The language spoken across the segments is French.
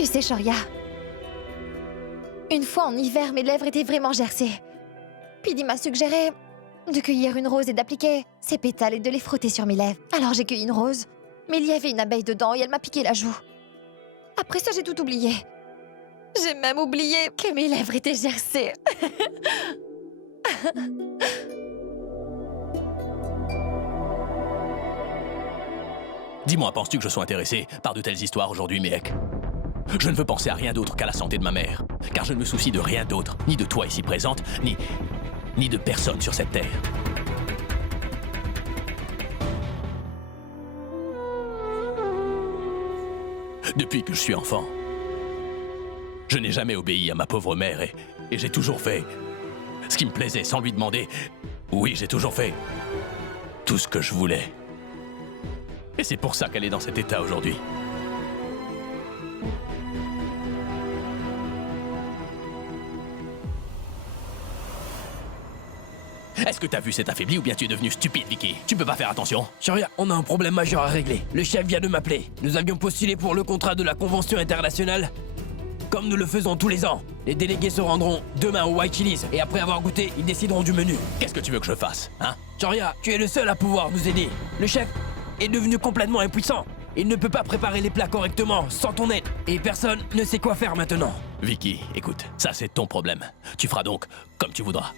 Tu sais, Shoria, une fois en hiver, mes lèvres étaient vraiment gercées. Puis il m'a suggéré de cueillir une rose et d'appliquer ses pétales et de les frotter sur mes lèvres. Alors j'ai cueilli une rose, mais il y avait une abeille dedans et elle m'a piqué la joue. Après ça, j'ai tout oublié. J'ai même oublié que mes lèvres étaient gercées. Dis-moi, penses-tu que je sois intéressé par de telles histoires aujourd'hui, Méhek? Je ne veux penser à rien d'autre qu'à la santé de ma mère, car je ne me soucie de rien d'autre, ni de toi ici présente, ni de personne sur cette terre. Depuis que je suis enfant, je n'ai jamais obéi à ma pauvre mère et j'ai toujours fait ce qui me plaisait sans lui demander. Oui, j'ai toujours fait tout ce que je voulais. Et c'est pour ça qu'elle est dans cet état aujourd'hui. Est-ce que t'as vu cet affaibli ou bien tu es devenu stupide, Vicky? Tu peux pas faire attention? Shoria, on a un problème majeur à régler. Le chef vient de m'appeler. Nous avions postulé pour le contrat de la Convention internationale, comme nous le faisons tous les ans. Les délégués se rendront demain au White Chili's et après avoir goûté, ils décideront du menu. Qu'est-ce que tu veux que je fasse, hein? Shoria, tu es le seul à pouvoir nous aider. Le chef est devenu complètement impuissant. Il ne peut pas préparer les plats correctement sans ton aide. Et personne ne sait quoi faire maintenant. Vicky, écoute, ça c'est ton problème. Tu feras donc comme tu voudras.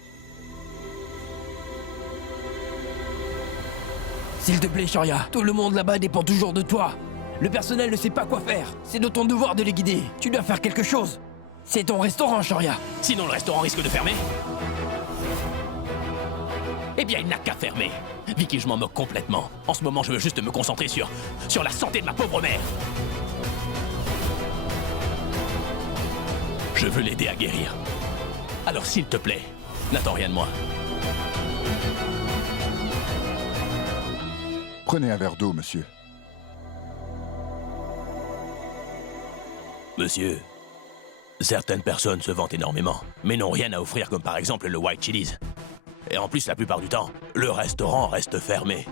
S'il te plaît, Shoria, tout le monde là-bas dépend toujours de toi. Le personnel ne sait pas quoi faire. C'est de ton devoir de les guider. Tu dois faire quelque chose. C'est ton restaurant, Shoria. Sinon le restaurant risque de fermer. Eh bien, il n'a qu'à fermer. Vicky, je m'en moque complètement. En ce moment, je veux juste me concentrer sur la santé de ma pauvre mère. Je veux l'aider à guérir. Alors, s'il te plaît, n'attends rien de moi. Prenez un verre d'eau, monsieur. Monsieur, certaines personnes se vantent énormément, mais n'ont rien à offrir comme par exemple le White Chili's. Et en plus, la plupart du temps, le restaurant reste fermé.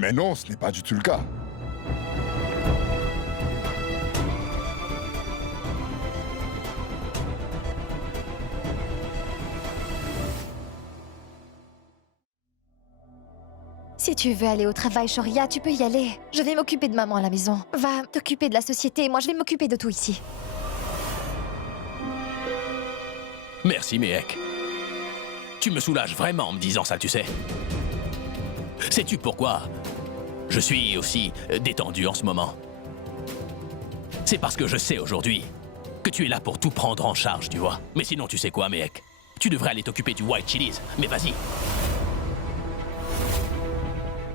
Mais non, ce n'est pas du tout le cas. Si tu veux aller au travail, Shoria, tu peux y aller. Je vais m'occuper de maman à la maison. Va t'occuper de la société et moi je vais m'occuper de tout ici. Merci, Méhek. Tu me soulages vraiment en me disant ça, tu sais. Sais-tu pourquoi je suis aussi détendu en ce moment? C'est parce que je sais aujourd'hui que tu es là pour tout prendre en charge, tu vois. Mais sinon, tu sais quoi, Méhek? Tu devrais aller t'occuper du White Chili's, mais vas-y.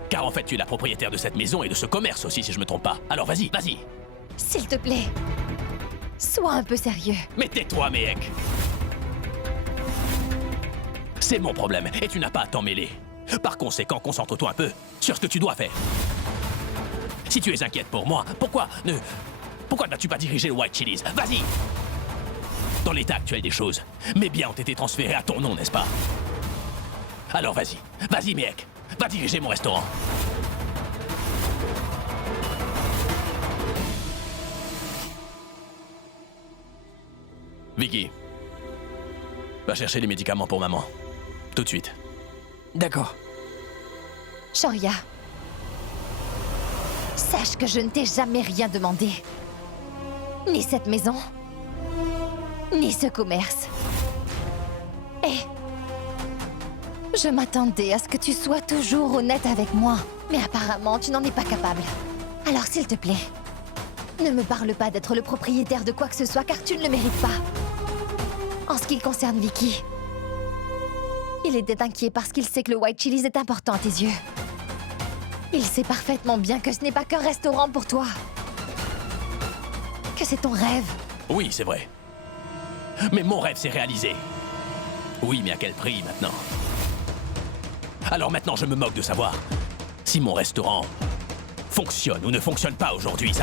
Car en fait, tu es la propriétaire de cette maison et de ce commerce aussi, si je me trompe pas. Alors vas-y, vas-y. S'il te plaît, sois un peu sérieux. Mais tais-toi, Méhek. C'est mon problème et tu n'as pas à t'en mêler. Par conséquent, concentre-toi un peu sur ce que tu dois faire. Si tu es inquiète pour moi, pourquoi n'as-tu pas dirigé le White Chili's? Vas-y! Dans l'état actuel des choses, mes biens ont été transférés à ton nom, n'est-ce pas? Alors vas-y, vas-y, Méhek. Va diriger mon restaurant. Vicky, va chercher les médicaments pour maman. Tout de suite. D'accord. Shoria, sache que je ne t'ai jamais rien demandé. Ni cette maison, ni ce commerce. Et je m'attendais à ce que tu sois toujours honnête avec moi. Mais apparemment, tu n'en es pas capable. Alors s'il te plaît, ne me parle pas d'être le propriétaire de quoi que ce soit, car tu ne le mérites pas. En ce qui concerne Vicky, il était inquiet parce qu'il sait que le White Chili's est important à tes yeux. Il sait parfaitement bien que ce n'est pas qu'un restaurant pour toi. Que c'est ton rêve. Oui, c'est vrai. Mais mon rêve s'est réalisé. Oui, mais à quel prix maintenant? Alors maintenant, je me moque de savoir Si mon restaurant fonctionne ou ne fonctionne pas aujourd'hui,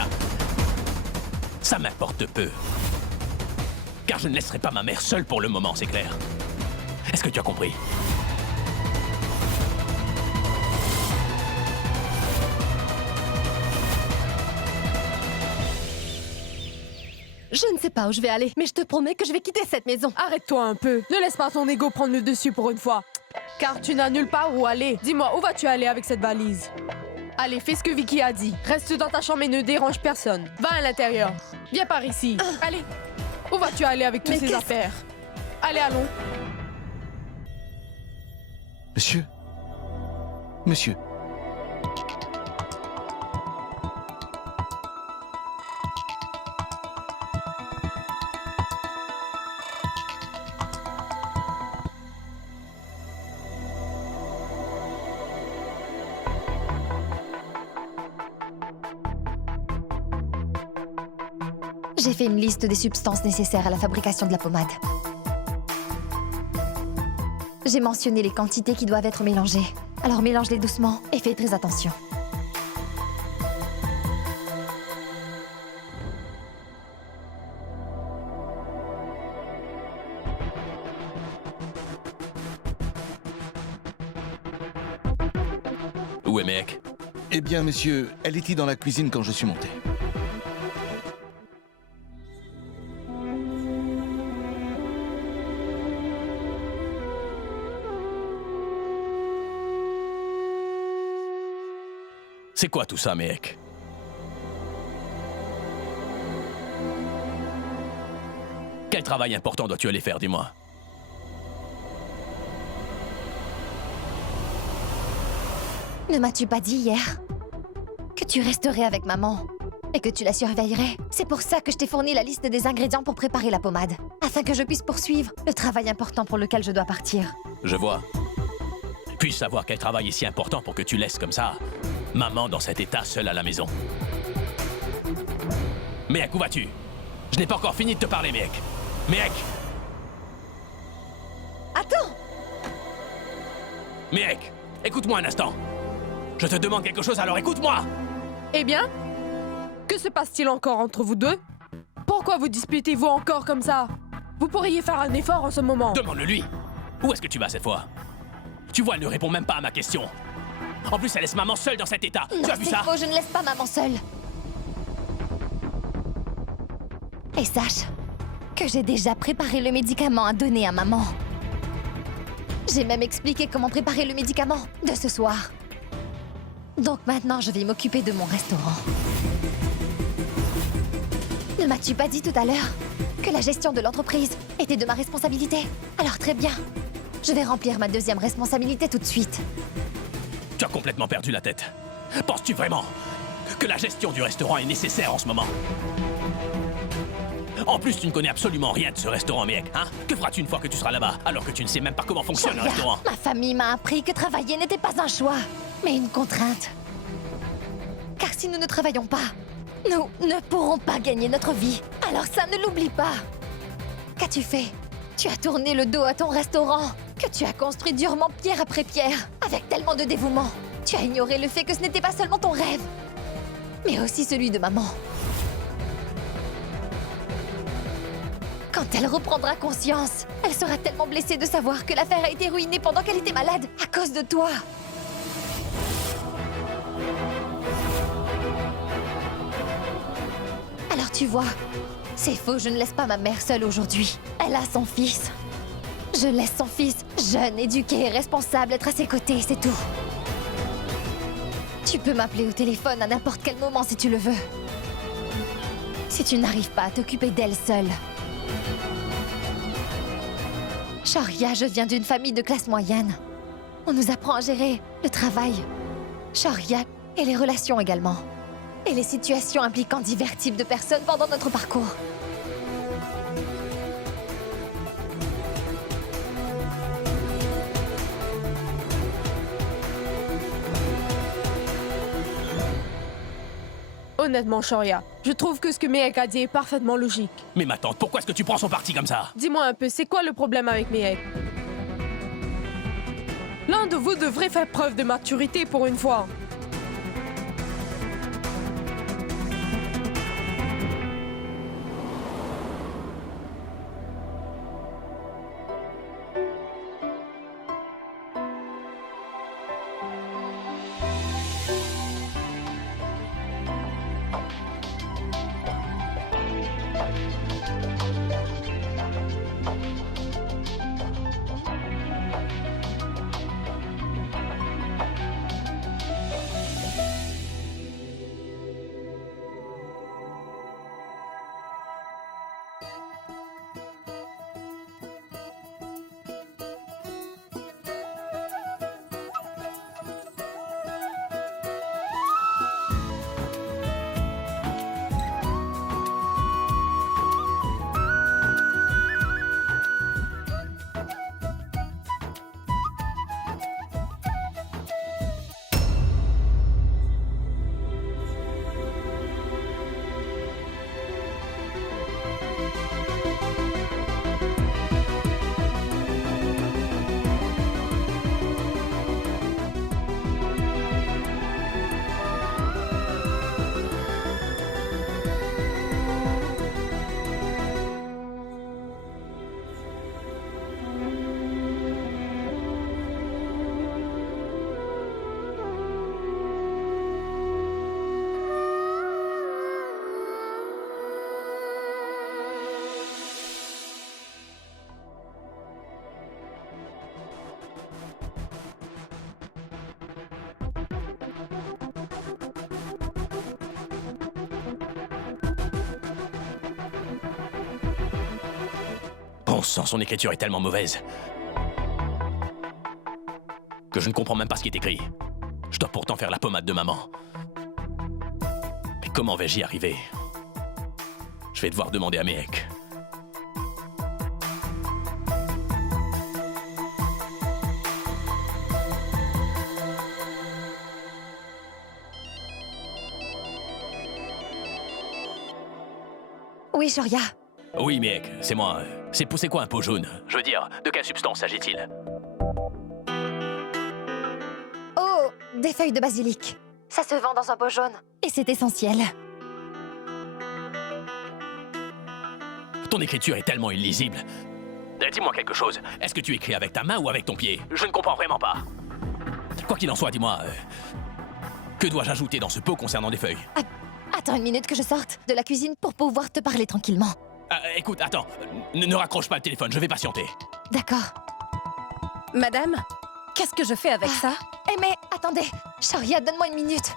ça m'importe peu. Car je ne laisserai pas ma mère seule pour le moment, c'est clair. Est-ce que tu as compris? Je ne sais pas où je vais aller, mais je te promets que je vais quitter cette maison. Arrête-toi un peu. Ne laisse pas ton ego prendre le dessus pour une fois. Car tu n'as nulle part où aller. Dis-moi, où vas-tu aller avec cette valise? Allez, fais ce que Vicky a dit. Reste dans ta chambre et ne dérange personne. Va à l'intérieur. Viens par ici. Allez. Où vas-tu aller avec toutes ces affaires? Allez, allons. Monsieur? Monsieur? J'ai fait une liste des substances nécessaires à la fabrication de la pommade. J'ai mentionné les quantités qui doivent être mélangées. Alors mélange-les doucement et fais très attention. Où est Mehek? Eh bien, monsieur, elle était dans la cuisine quand je suis monté. C'est quoi tout ça, Mehek? Quel travail important dois-tu aller faire, dis-moi? Ne m'as-tu pas dit hier que tu resterais avec maman et que tu la surveillerais? C'est pour ça que je t'ai fourni la liste des ingrédients pour préparer la pommade, afin que je puisse poursuivre le travail important pour lequel je dois partir. Je vois. Puis-je savoir quel travail est si important pour que tu laisses comme ça maman dans cet état seule à la maison? Mehek, où vas-tu? Je n'ai pas encore fini de te parler, Mehek. Mehek! Attends! Mehek, écoute-moi un instant. Je te demande quelque chose, alors écoute-moi! Eh bien? Que se passe-t-il encore entre vous deux? Pourquoi vous disputez-vous encore comme ça? Vous pourriez faire un effort en ce moment. Demande-le-lui. Où est-ce que tu vas cette fois? Tu vois, elle ne répond même pas à ma question. En plus, elle laisse maman seule dans cet état. Non, Tu as vu c'est ça? faux, je ne laisse pas maman seule. Et sache que j'ai déjà préparé le médicament à donner à maman. J'ai même expliqué comment préparer le médicament de ce soir. Donc maintenant, je vais m'occuper de mon restaurant. Ne m'as-tu pas dit tout à l'heure que la gestion de l'entreprise était de ma responsabilité? Alors très bien. Je vais remplir ma deuxième responsabilité tout de suite. Tu as complètement perdu la tête. Penses-tu vraiment que la gestion du restaurant est nécessaire en ce moment? En plus, tu ne connais absolument rien de ce restaurant, Mehek, hein? Que feras-tu une fois que tu seras là-bas, alors que tu ne sais même pas comment fonctionne un Sharia, restaurant? ma famille m'a appris que travailler n'était pas un choix, mais une contrainte. Car si nous ne travaillons pas, nous ne pourrons pas gagner notre vie. Alors ça, ne l'oublie pas. Qu'as-tu fait? Tu as tourné le dos à ton restaurant, que tu as construit durement pierre après pierre, avec tellement de dévouement. Tu as ignoré le fait que ce n'était pas seulement ton rêve, mais aussi celui de maman. Quand elle reprendra conscience, elle sera tellement blessée de savoir que l'affaire a été ruinée pendant qu'elle était malade, à cause de toi. Alors tu vois, c'est faux, je ne laisse pas ma mère seule aujourd'hui. Elle a son fils. Je laisse son fils, jeune, éduqué et responsable, être à ses côtés, c'est tout. Tu peux m'appeler au téléphone à n'importe quel moment si tu le veux. Si tu n'arrives pas à t'occuper d'elle seule. Sharia, je viens d'une famille de classe moyenne. On nous apprend à gérer le travail, Sharia et les relations également. Et les situations impliquant divers types de personnes pendant notre parcours. Honnêtement, Sharia, je trouve que ce que Mehek a dit est parfaitement logique. Mais ma tante, pourquoi est-ce que tu prends son parti comme ça? Dis-moi un peu, c'est quoi le problème avec Mehek? L'un de vous devrait faire preuve de maturité pour une fois. Bon sang, son écriture est tellement mauvaise que je ne comprends même pas ce qui est écrit. Je dois pourtant faire la pommade de maman. Mais comment vais-je y arriver? Je vais devoir demander à Mehek. Oui, Shoria. Oui, Mehek, c'est moi. C'est quoi un pot jaune? Je veux dire, de quelle substance s'agit-il? Oh, des feuilles de basilic. Ça se vend dans un pot jaune. Et c'est essentiel. Ton écriture est tellement illisible. Dis-moi quelque chose. Est-ce que tu écris avec ta main ou avec ton pied? Je ne comprends vraiment pas. Quoi qu'il en soit, dis-moi... que dois-je ajouter dans ce pot concernant des feuilles? Attends une minute que je sorte de la cuisine pour pouvoir te parler tranquillement. Écoute, attends. Ne raccroche pas le téléphone, je vais patienter. D'accord. Madame, qu'est-ce que je fais avec ça? Eh mais, attendez. Shoria, donne-moi une minute.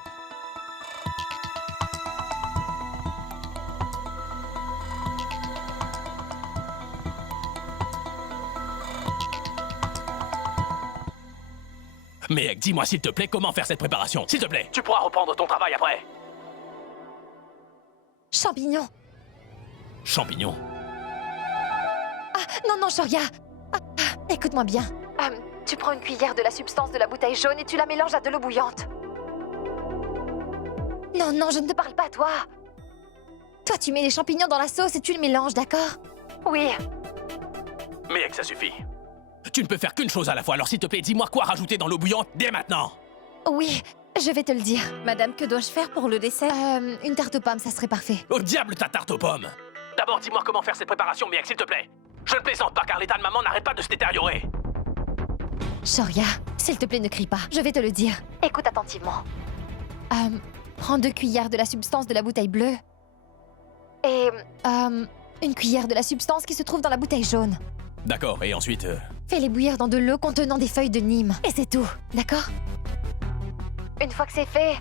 Mehek, dis-moi s'il te plaît comment faire cette préparation. S'il te plaît, tu pourras reprendre ton travail après. Champignons. Champignons. Non, non, Shoria. Écoute-moi bien. Tu prends une cuillère de la substance de la bouteille jaune et tu la mélanges à de l'eau bouillante. Non, non, je ne te parle pas à toi. Toi, tu mets les champignons dans la sauce et tu le mélanges, d'accord? Oui. Mehek, ça suffit. Tu ne peux faire qu'une chose à la fois, alors s'il te plaît, dis-moi quoi rajouter dans l'eau bouillante dès maintenant. Oui, je vais te le dire. Madame, que dois-je faire pour le dessert? Une tarte aux pommes, ça serait parfait. Au diable ta tarte aux pommes. D'abord, dis-moi comment faire cette préparation, Mehek, s'il te plaît. Je ne plaisante pas car l'état de maman n'arrête pas de se détériorer. Shoria, s'il te plaît, ne crie pas. Je vais te le dire. Écoute attentivement. Prends 2 cuillères de la substance de la bouteille bleue. Et, une cuillère de la substance qui se trouve dans la bouteille jaune. D'accord, et ensuite... Fais-les bouillir dans de l'eau contenant des feuilles de Nîmes. Et c'est tout, d'accord? Une fois que c'est fait,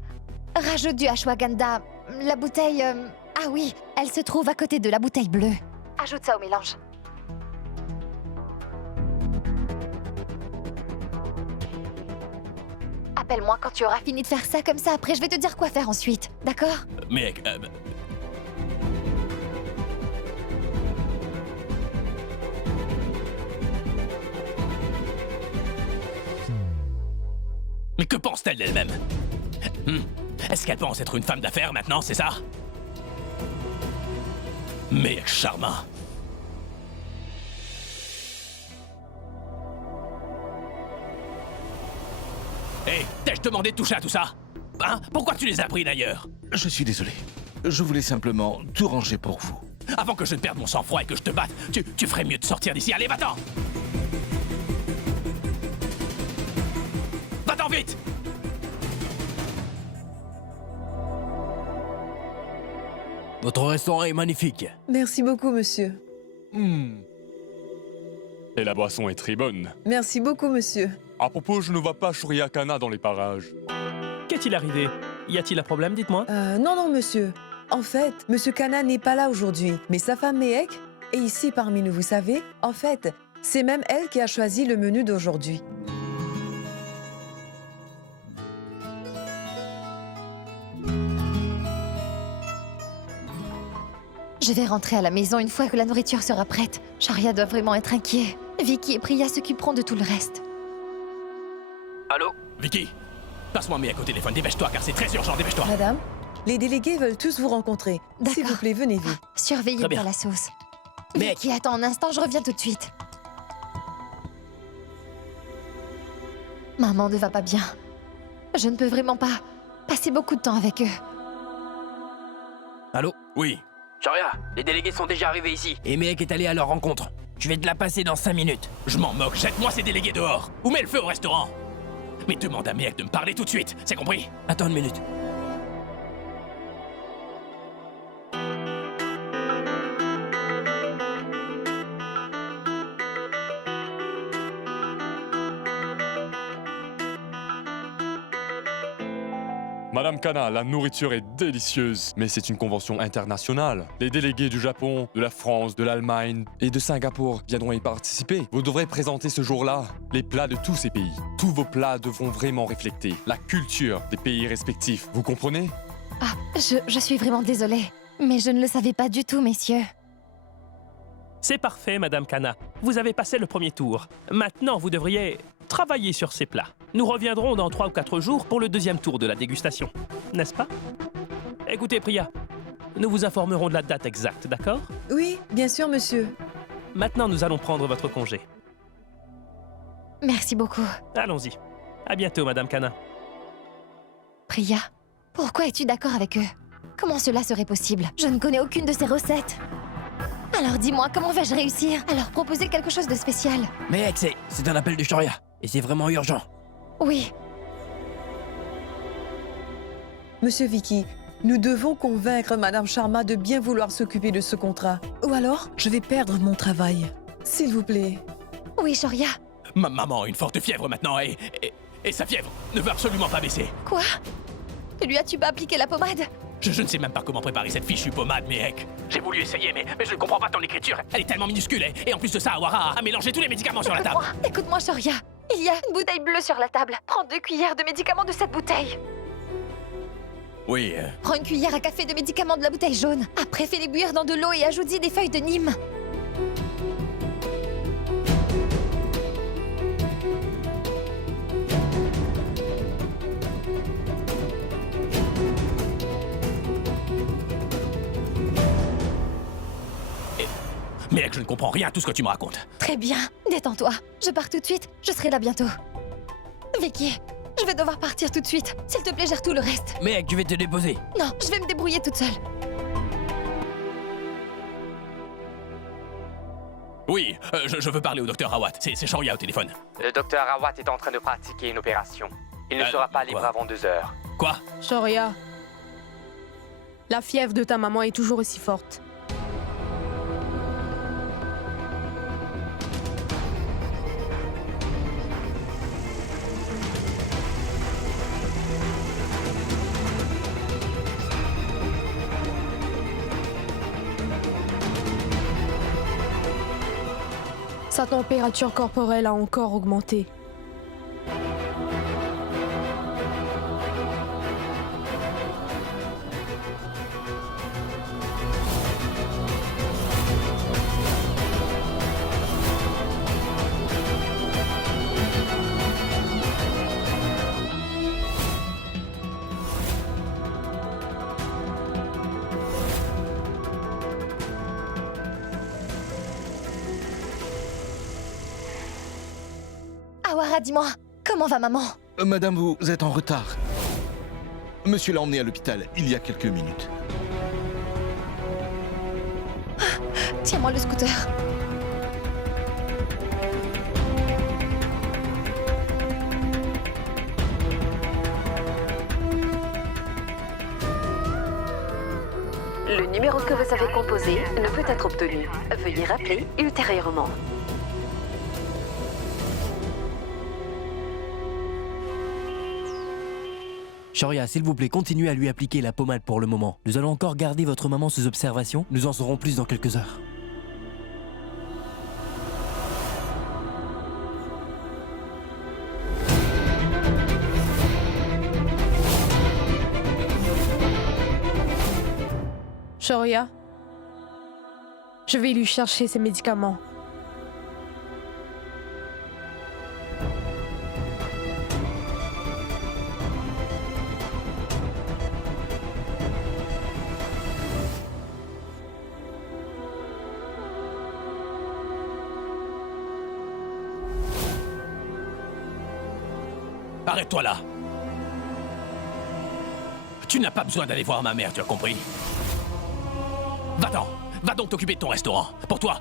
rajoute du ashwagandha. La bouteille... Ah oui, elle se trouve à côté de la bouteille bleue. Ajoute ça au mélange. Appelle-moi quand tu auras fini de faire ça, comme ça après je vais te dire quoi faire ensuite, d'accord? Mehek, Mais que pense-t-elle d'elle-même? Est-ce qu'elle pense être une femme d'affaires maintenant, c'est ça? Mehek Sharma. Hé, t'ai-je demandé de toucher à tout ça? Hein? Pourquoi tu les as pris d'ailleurs? Je suis désolé. Je voulais simplement tout ranger pour vous. Avant que je ne perde mon sang-froid et que je te batte, tu ferais mieux de sortir d'ici. Allez, va-t'en! Va-t'en vite! Votre restaurant est magnifique. Merci beaucoup, monsieur. Et la boisson est très bonne. Merci beaucoup, monsieur. À propos, je ne vois pas Shoria Kana dans les parages. Qu'est-il arrivé? Y a-t-il un problème, dites-moi? Non, non, monsieur. En fait, monsieur Kana n'est pas là aujourd'hui, mais sa femme Mehek est ici parmi nous, vous savez. En fait, c'est même elle qui a choisi le menu d'aujourd'hui. Je vais rentrer à la maison une fois que la nourriture sera prête. Shoria doit vraiment être inquiet. Vicky et Priya s'occuperont de tout le reste. Allô? Vicky, passe-moi Mehek au téléphone, dépêche-toi car c'est très urgent, dépêche-toi. Madame, les délégués veulent tous vous rencontrer. S'il D'accord. vous plaît, venez vite. Surveillez Très bien bien. la sauce. Mec. Vicky, attends un instant, je reviens tout de suite. Maman ne va pas bien. Je ne peux vraiment pas passer beaucoup de temps avec eux. Allô? Oui. Shoria, les délégués sont déjà arrivés ici. Et Mehek est allé à leur rencontre. Je vais te la passer dans 5 minutes. Je m'en moque, jette-moi ces délégués dehors. Ou mets le feu au restaurant. Mais demande à Mehek de me parler tout de suite, c'est compris? Attends une minute. Madame Kana, la nourriture est délicieuse. Mais c'est une convention internationale. Les délégués du Japon, de la France, de l'Allemagne et de Singapour viendront y participer. Vous devrez présenter ce jour-là les plats de tous ces pays. Tous vos plats devront vraiment refléter la culture des pays respectifs. Vous comprenez? Ah, je suis vraiment désolée. Mais je ne le savais pas du tout, messieurs. C'est parfait, Madame Kana. Vous avez passé le premier tour. Maintenant, vous devriez travailler sur ces plats. Nous reviendrons dans 3 ou 4 jours pour le deuxième tour de la dégustation. N'est-ce pas? Écoutez, Priya, nous vous informerons de la date exacte, d'accord? Oui, bien sûr, monsieur. Maintenant, nous allons prendre votre congé. Merci beaucoup. Allons-y. À bientôt, Madame Kana. Priya, pourquoi es-tu d'accord avec eux? Comment cela serait possible? Je ne connais aucune de ces recettes. Alors dis-moi, comment vais-je réussir à leur proposer quelque chose de spécial? Mais c'est un appel de Shoria. Et c'est vraiment urgent. Oui, Monsieur Vicky, nous devons convaincre Madame Sharma de bien vouloir s'occuper de ce contrat. Ou alors, je vais perdre mon travail. S'il vous plaît. oui, Shoria. Ma maman a une forte fièvre maintenant et sa fièvre ne veut absolument pas baisser. Quoi? Lui as-tu pas appliqué la pommade? Je ne sais même pas comment préparer cette fichue pommade, mec. J'ai voulu essayer, mais je ne comprends pas ton écriture. Elle est tellement minuscule et en plus de ça, Awara a mélangé tous les médicaments sur la table. Écoute-moi, Shoria. Il y a une bouteille bleue sur la table. Prends 2 cuillères de médicaments de cette bouteille. Oui, Prends une cuillère à café de médicaments de la bouteille jaune. Après, fais-les bouillir dans de l'eau et ajoute-y des feuilles de Nîmes. mec, je ne comprends rien à tout ce que tu me racontes. Très bien, détends-toi. Je pars tout de suite, je serai là bientôt. Vicky, je vais devoir partir tout de suite. S'il te plaît, gère tout le reste. Mec, je vais te déposer. Non, je vais me débrouiller toute seule. Oui, je veux parler au docteur Awat. C'est Shoria au téléphone. Le docteur Awat est en train de pratiquer une opération. Il ne sera pas libre quoi? avant 2 heures. Quoi? Shoria, la fièvre de ta maman est toujours aussi forte. Sa température corporelle a encore augmenté. Awara, dis-moi, comment va maman? Madame, vous êtes en retard. Monsieur l'a emmené à l'hôpital il y a quelques minutes. Tiens-moi le scooter. Le numéro que vous avez composé ne peut être obtenu. Veuillez rappeler ultérieurement. Shoria, s'il vous plaît, continuez à lui appliquer la pommade pour le moment. Nous allons encore garder votre maman sous observation. Nous en saurons plus dans quelques heures. Shoria, je vais lui chercher ses médicaments. Arrête-toi là. Tu n'as pas besoin d'aller voir ma mère, tu as compris? Va-t'en. Va donc t'occuper de ton restaurant. Pour toi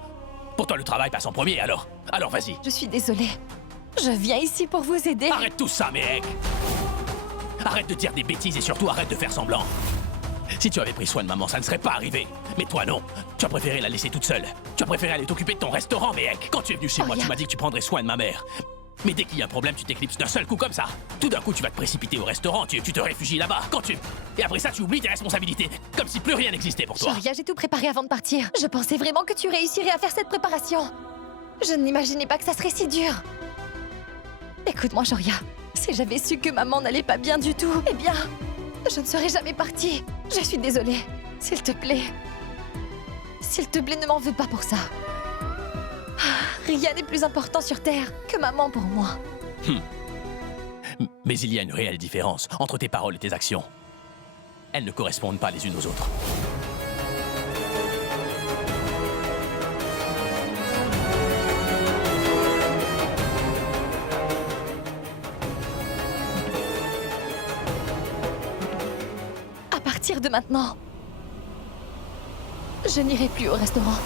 le travail passe en premier, alors vas-y. Je suis désolée. Je viens ici pour vous aider. Arrête tout ça, mec. Arrête de dire des bêtises et surtout arrête de faire semblant. Si tu avais pris soin de maman, ça ne serait pas arrivé. Mais toi, non. Tu as préféré la laisser toute seule. Tu as préféré aller t'occuper de ton restaurant, mec. Quand tu es venu chez moi, tu m'as dit que tu prendrais soin de ma mère. Mais dès qu'il y a un problème, tu t'éclipses d'un seul coup comme ça. Tout d'un coup, tu vas te précipiter au restaurant, tu te réfugies là-bas. Et après ça, tu oublies tes responsabilités. Comme si plus rien n'existait pour toi. Shoria, j'ai tout préparé avant de partir. Je pensais vraiment que tu réussirais à faire cette préparation. Je n'imaginais pas que ça serait si dur. Écoute-moi, Shoria. Si j'avais su que maman n'allait pas bien du tout, eh bien, je ne serais jamais partie. Je suis désolée. S'il te plaît. S'il te plaît, ne m'en veux pas pour ça. Rien n'est plus important sur Terre que maman pour moi. Mais il y a une réelle différence entre tes paroles et tes actions. Elles ne correspondent pas les unes aux autres. À partir de maintenant, je n'irai plus au restaurant.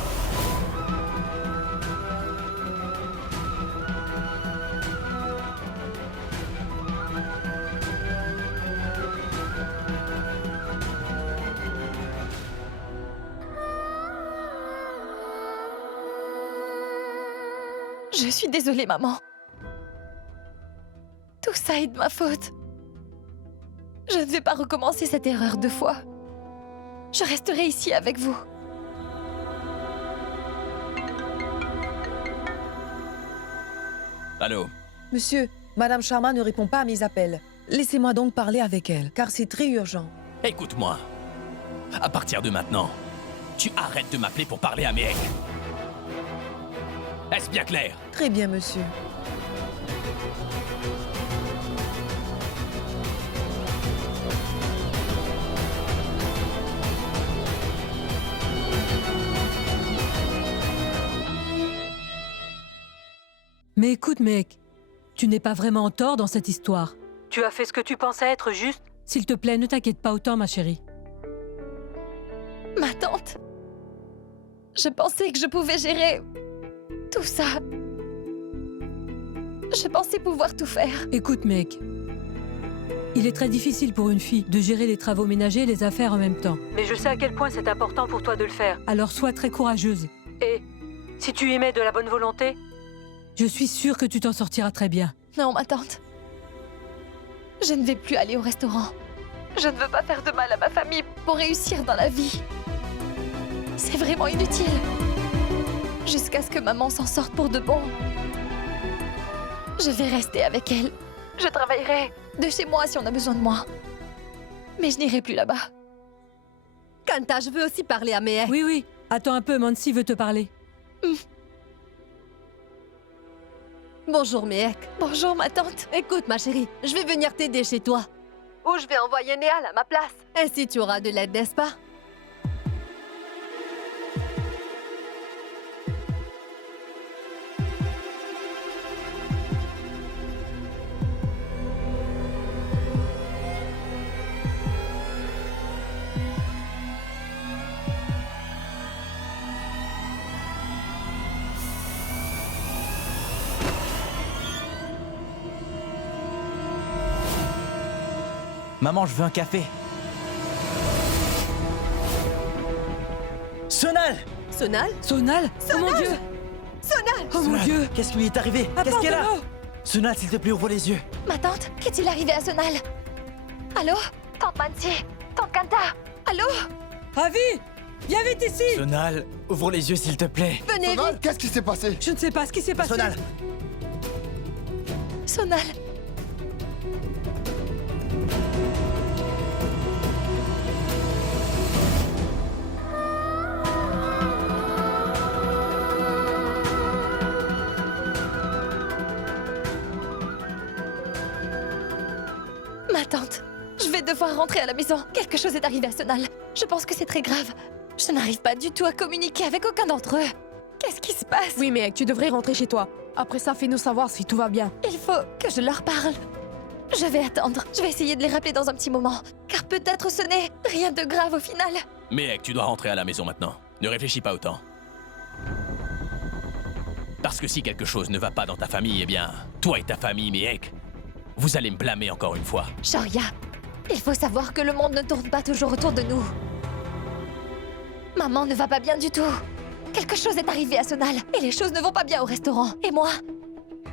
Je suis désolée, maman. Tout ça est de ma faute. Je ne vais pas recommencer cette erreur 2 fois. Je resterai ici avec vous. Allô? Monsieur, Madame Sharma ne répond pas à mes appels. Laissez-moi donc parler avec elle, car c'est très urgent. Écoute-moi. À partir de maintenant, tu arrêtes de m'appeler pour parler à Mehek. Est-ce bien clair? Très bien, monsieur. Mais écoute, mec, tu n'es pas vraiment en tort dans cette histoire. Tu as fait ce que tu pensais être juste. S'il te plaît, ne t'inquiète pas autant, ma chérie. Ma tante. Je pensais que je pouvais gérer tout ça. Je pensais pouvoir tout faire. Écoute, mec. Il est très difficile pour une fille de gérer les travaux ménagers et les affaires en même temps. Mais je sais à quel point c'est important pour toi de le faire. Alors sois très courageuse. Et si tu y mets de la bonne volonté, je suis sûre que tu t'en sortiras très bien. Non, ma tante. Je ne vais plus aller au restaurant. Je ne veux pas faire de mal à ma famille pour réussir dans la vie. C'est vraiment inutile. Jusqu'à ce que maman s'en sorte pour de bon. Je vais rester avec elle. Je travaillerai de chez moi si on a besoin de moi. Mais je n'irai plus là-bas. Kanta, je veux aussi parler à Mehek. Oui, oui. Attends un peu, Mansi veut te parler. Bonjour, Mehek. Bonjour, ma tante. Écoute, ma chérie, je vais venir t'aider chez toi. Ou je vais envoyer Néal à ma place. Ainsi, tu auras de l'aide, n'est-ce pas? Maman, je veux un café. Sonal! Sonal? Sonal? Oh mon Dieu! Sonal! Oh mon Dieu! Qu'est-ce qui lui est arrivé? Qu'est-ce qu'elle a? Apporte-le! Sonal, s'il te plaît, ouvre les yeux. Ma tante, qu'est-il arrivé à Sonal? Allô? Tante Mansi? Tante Kanta? Allô? Ravi! Viens vite ici! Sonal, ouvre les yeux, s'il te plaît. Venez Sonal, vite! qu'est-ce qui s'est passé? Je ne sais pas ce qui s'est passé. Sonal! Sonal? Ma tante, je vais devoir rentrer à la maison. Quelque chose est arrivé à Sonal. Je pense que c'est très grave. Je n'arrive pas du tout à communiquer avec aucun d'entre eux. Qu'est-ce qui se passe? Oui, mais tu devrais rentrer chez toi. Après ça, fais-nous savoir si tout va bien. Il faut que je leur parle. Je vais attendre. Je vais essayer de les rappeler dans un petit moment. Car peut-être ce n'est rien de grave au final. Mehek, tu dois rentrer à la maison maintenant. Ne réfléchis pas autant. Parce que si quelque chose ne va pas dans ta famille, eh bien, toi et ta famille, Mehek, vous allez me blâmer encore une fois. Shoria, il faut savoir que le monde ne tourne pas toujours autour de nous. Maman ne va pas bien du tout. Quelque chose est arrivé à Sonal et les choses ne vont pas bien au restaurant. Et moi,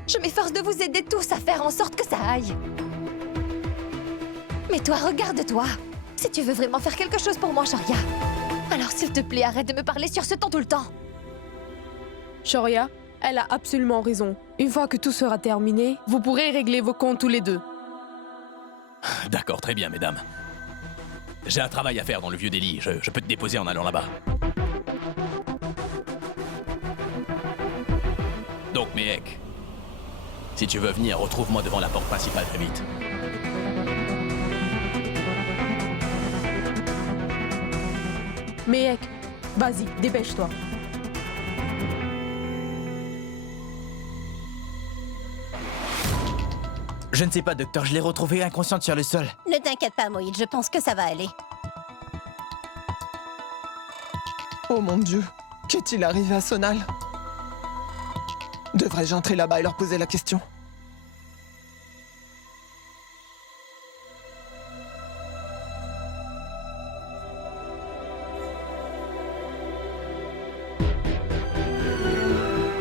Je m'efforce de vous aider tous à faire en sorte que ça aille. Mais toi, regarde-toi. Si tu veux vraiment faire quelque chose pour moi, Shoria, alors s'il te plaît, arrête de me parler sur ce ton tout le temps. Shoria, elle a absolument raison. Une fois que tout sera terminé, vous pourrez régler vos comptes tous les deux. D'accord, très bien, mesdames. J'ai un travail à faire dans le vieux Delhi. Je peux te déposer en allant là-bas. Donc, Mehek, si tu veux venir, retrouve-moi devant la porte principale très vite. Mehek, vas-y, dépêche-toi. Je ne sais pas, docteur, je l'ai retrouvée inconsciente sur le sol. Ne t'inquiète pas, Moïd, je pense que ça va aller. Oh mon Dieu, qu'est-il arrivé à Sonal? Devrais-je entrer là-bas et leur poser la question?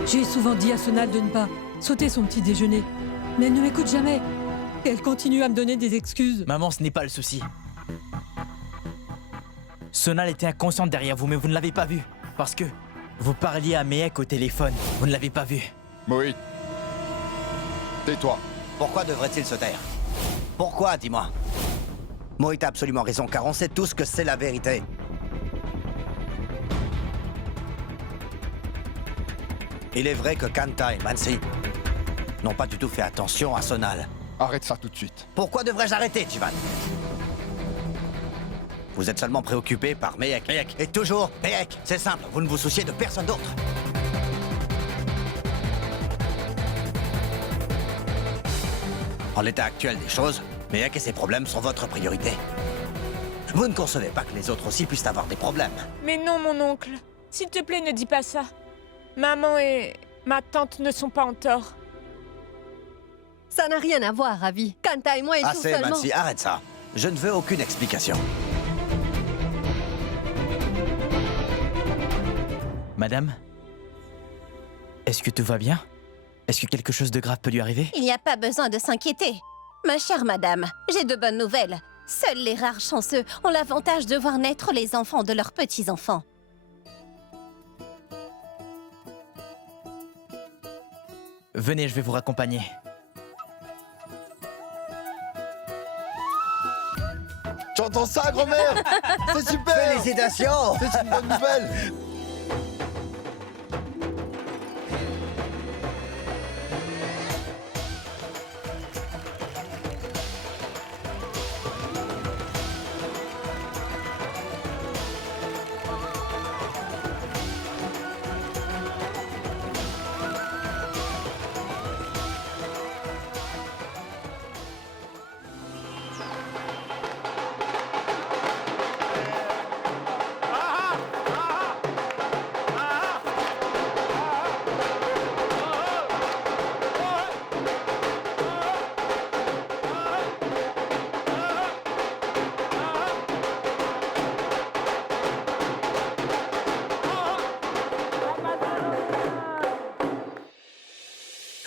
J'ai souvent dit à Sonal de ne pas sauter son petit déjeuner. Mais elle ne m'écoute jamais. Et elle continue à me donner des excuses. Maman, ce n'est pas le souci. Sonal était inconsciente derrière vous, mais vous ne l'avez pas vue. Parce que vous parliez à Mehek au téléphone. Vous ne l'avez pas vue. Moïd, tais-toi. Pourquoi devrait-il se taire? Pourquoi, dis-moi? Moïd a absolument raison, car on sait tous que c'est la vérité. Il est vrai que Kanta et Mansi n'ont pas du tout fait attention à Sonal. Arrête ça tout de suite. Pourquoi devrais-je arrêter, Jivan? Vous êtes seulement préoccupé par Mehek. Mehek. Et toujours Mehek. C'est simple, vous ne vous souciez de personne d'autre. En l'état actuel des choses, Mehek et ses problèmes sont votre priorité. Vous ne concevez pas que les autres aussi puissent avoir des problèmes. Mais non, mon oncle. S'il te plaît, ne dis pas ça. Maman et ma tante ne sont pas en tort. Ça n'a rien à voir, Ravi. Kanta et moi étions Assez, seulement... Mansi, arrête ça. Je ne veux aucune explication. Madame? Est-ce que tout va bien? Est-ce que quelque chose de grave peut lui arriver? Il n'y a pas besoin de s'inquiéter. Ma chère madame, j'ai de bonnes nouvelles. Seuls les rares chanceux ont l'avantage de voir naître les enfants de leurs petits-enfants. Venez, je vais vous raccompagner. Tu entends ça, grand-mère? C'est super! Félicitations! C'est une bonne nouvelle!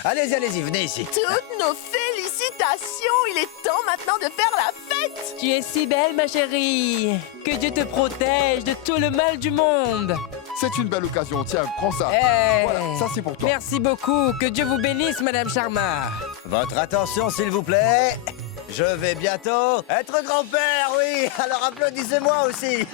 Allez-y, allez-y, venez ici. Toutes nos félicitations! Il est temps maintenant de faire la fête! Tu es si belle, ma chérie! Que Dieu te protège de tout le mal du monde! C'est une belle occasion, tiens, prends ça. Voilà, ça c'est pour toi. Merci beaucoup, que Dieu vous bénisse, Madame Sharma! Votre attention, s'il vous plaît. Je vais bientôt être grand-père, oui. Alors applaudissez-moi aussi.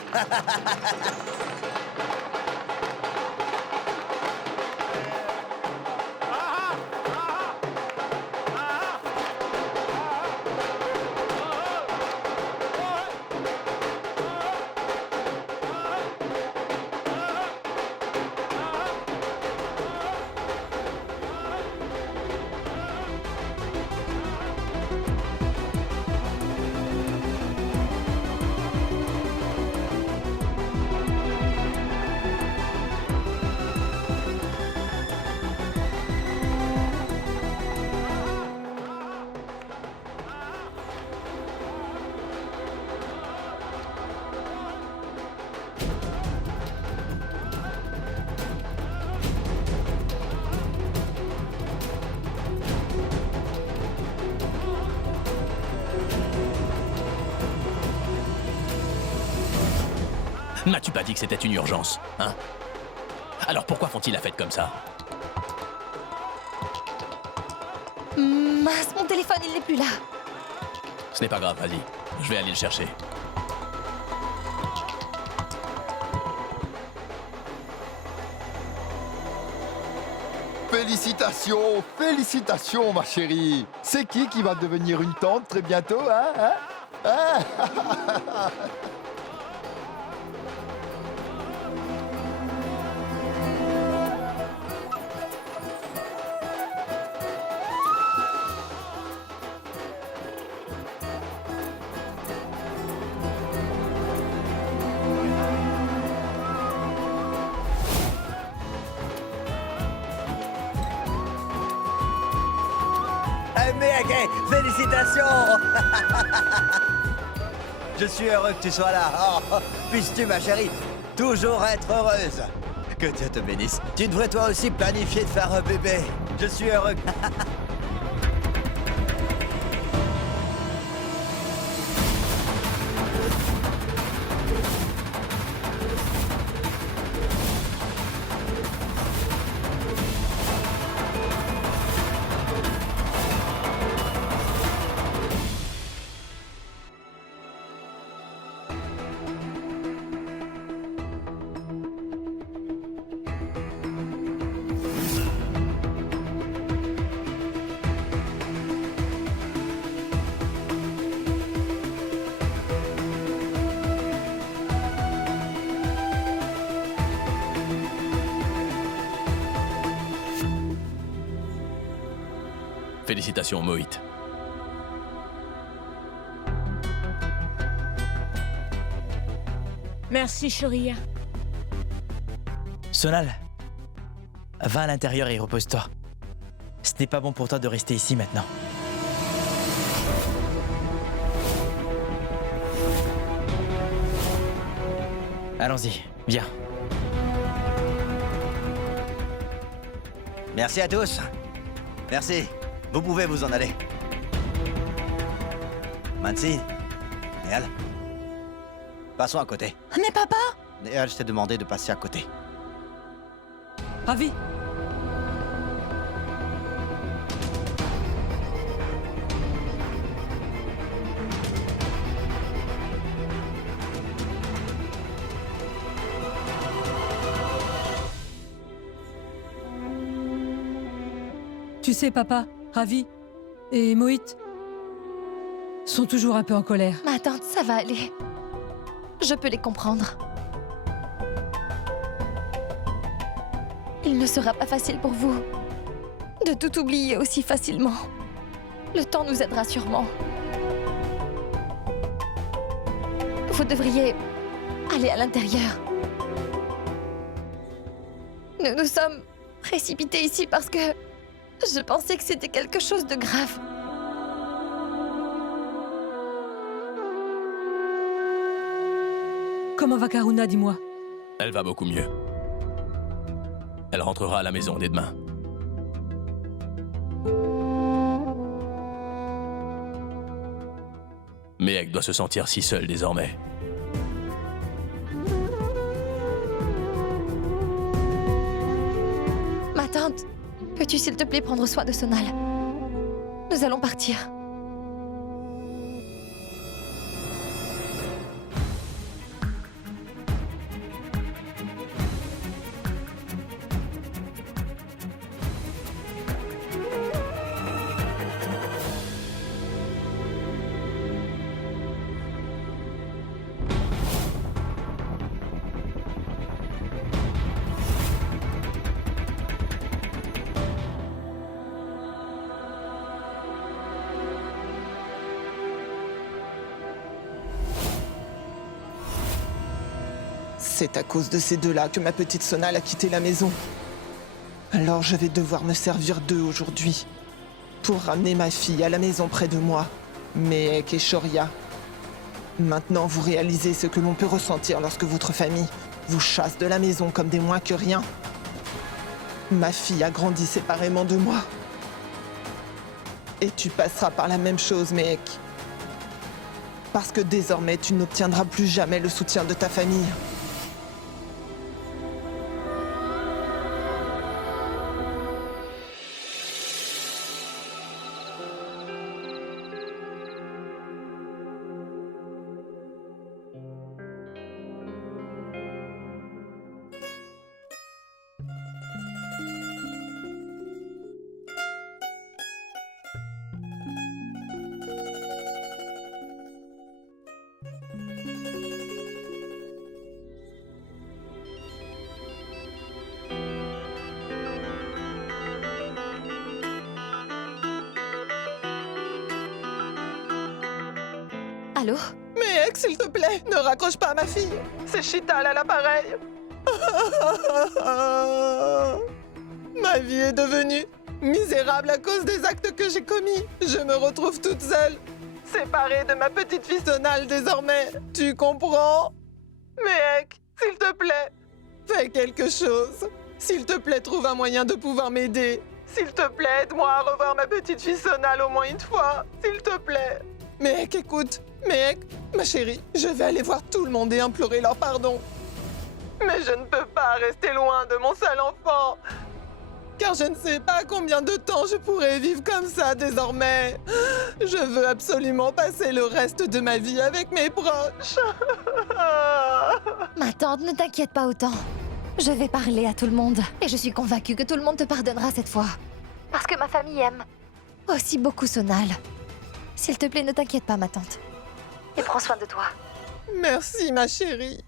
M'as-tu pas dit que c'était une urgence, hein? Alors pourquoi font-ils la fête comme ça? Mince, mon téléphone, il n'est plus là. Ce n'est pas grave, vas-y. Je vais aller le chercher. Félicitations, félicitations, ma chérie. C'est qui va devenir une tante très bientôt, hein? Mehek, félicitations. Je suis heureux que tu sois là. Oh, puisses-tu, ma chérie, toujours être heureuse. Que Dieu te bénisse. Tu devrais toi aussi planifier de faire un bébé. Je suis heureux. Félicitations, Mohit. Merci, Shoria. Sonal, va à l'intérieur et repose-toi. Ce n'est pas bon pour toi de rester ici maintenant. Allons-y, viens. Merci à tous. Merci. Vous pouvez vous en aller. Mansi, Néal, passons à côté. Mais papa! Néal, je t'ai demandé de passer à côté. Ravi. Tu sais, papa, Ravi et Mohit sont toujours un peu en colère. Ma tante, ça va aller. Je peux les comprendre. Il ne sera pas facile pour vous de tout oublier aussi facilement. Le temps nous aidera sûrement. Vous devriez aller à l'intérieur. Nous nous sommes précipités ici parce que je pensais que c'était quelque chose de grave. Comment va Karuna, dis-moi? Elle va beaucoup mieux. Elle rentrera à la maison dès demain. Mehek doit se sentir si seule désormais. Ma tante, peux-tu s'il te plaît prendre soin de Sonal? Nous allons partir. C'est à cause de ces deux-là que ma petite Sonal a quitté la maison. Alors je vais devoir me servir d'eux aujourd'hui. Pour ramener ma fille à la maison près de moi, Mehek et Shoria. Maintenant, vous réalisez ce que l'on peut ressentir lorsque votre famille vous chasse de la maison comme des moins que rien. Ma fille a grandi séparément de moi. Et tu passeras par la même chose, Mehek. Parce que désormais, tu n'obtiendras plus jamais le soutien de ta famille. Allô? Mehek, s'il te plaît, ne raccroche pas à ma fille. C'est Chital à l'appareil. Ma vie est devenue misérable à cause des actes que j'ai commis. Je me retrouve toute seule, séparée de ma petite fille Sonal désormais. Tu comprends? Mehek, s'il te plaît, fais quelque chose. S'il te plaît, trouve un moyen de pouvoir m'aider. S'il te plaît, aide-moi à revoir ma petite fille Sonal au moins une fois. S'il te plaît. Mehek, écoute. Mehek, ma chérie, je vais aller voir tout le monde et implorer leur pardon. Mais je ne peux pas rester loin de mon seul enfant. Car je ne sais pas combien de temps je pourrai vivre comme ça désormais. Je veux absolument passer le reste de ma vie avec mes proches. Ma tante, ne t'inquiète pas autant. Je vais parler à tout le monde. Et je suis convaincue que tout le monde te pardonnera cette fois. Parce que ma famille aime aussi beaucoup Sonal. S'il te plaît, ne t'inquiète pas, ma tante. Et prends soin de toi. Merci, ma chérie.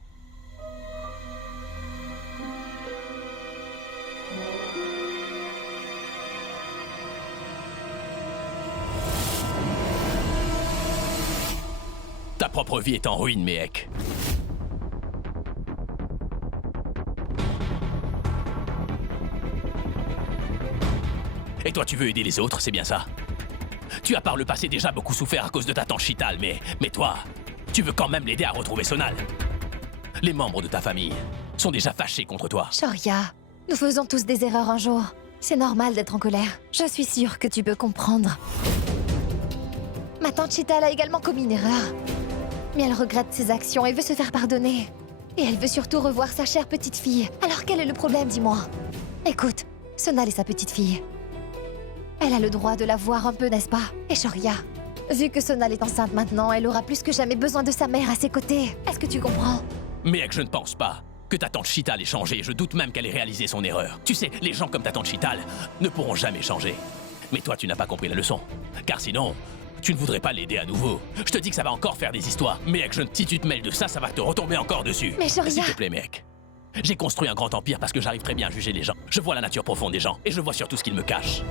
Ta propre vie est en ruine, Mehek. Et toi, tu veux aider les autres, c'est bien ça? Tu as par le passé déjà beaucoup souffert à cause de ta tante Chital, mais toi, tu veux quand même l'aider à retrouver Sonal. Les membres de ta famille sont déjà fâchés contre toi. Shoria, nous faisons tous des erreurs un jour. C'est normal d'être en colère. Je suis sûre que tu peux comprendre. Ma tante Chital a également commis une erreur. Mais elle regrette ses actions et veut se faire pardonner. Et elle veut surtout revoir sa chère petite fille. Alors quel est le problème, dis-moi? Écoute, Sonal est sa petite fille. Elle a le droit de la voir un peu, n'est-ce pas? Et Shoria, vu que Sonal est enceinte maintenant, elle aura plus que jamais besoin de sa mère à ses côtés. Est-ce que tu comprends? Mehek, je ne pense pas que ta tante Chital ait changé. Je doute même qu'elle ait réalisé son erreur. Tu sais, les gens comme ta tante Chital ne pourront jamais changer. Mais toi, tu n'as pas compris la leçon. Car sinon, tu ne voudrais pas l'aider à nouveau. Je te dis que ça va encore faire des histoires. Mehek, si tu te mêles de ça, ça va te retomber encore dessus. Mais Shoria... S'il te plaît, Mehek. J'ai construit un grand empire parce que j'arrive très bien à juger les gens. Je vois la nature profonde des gens et je vois surtout ce qu'ils me cachent.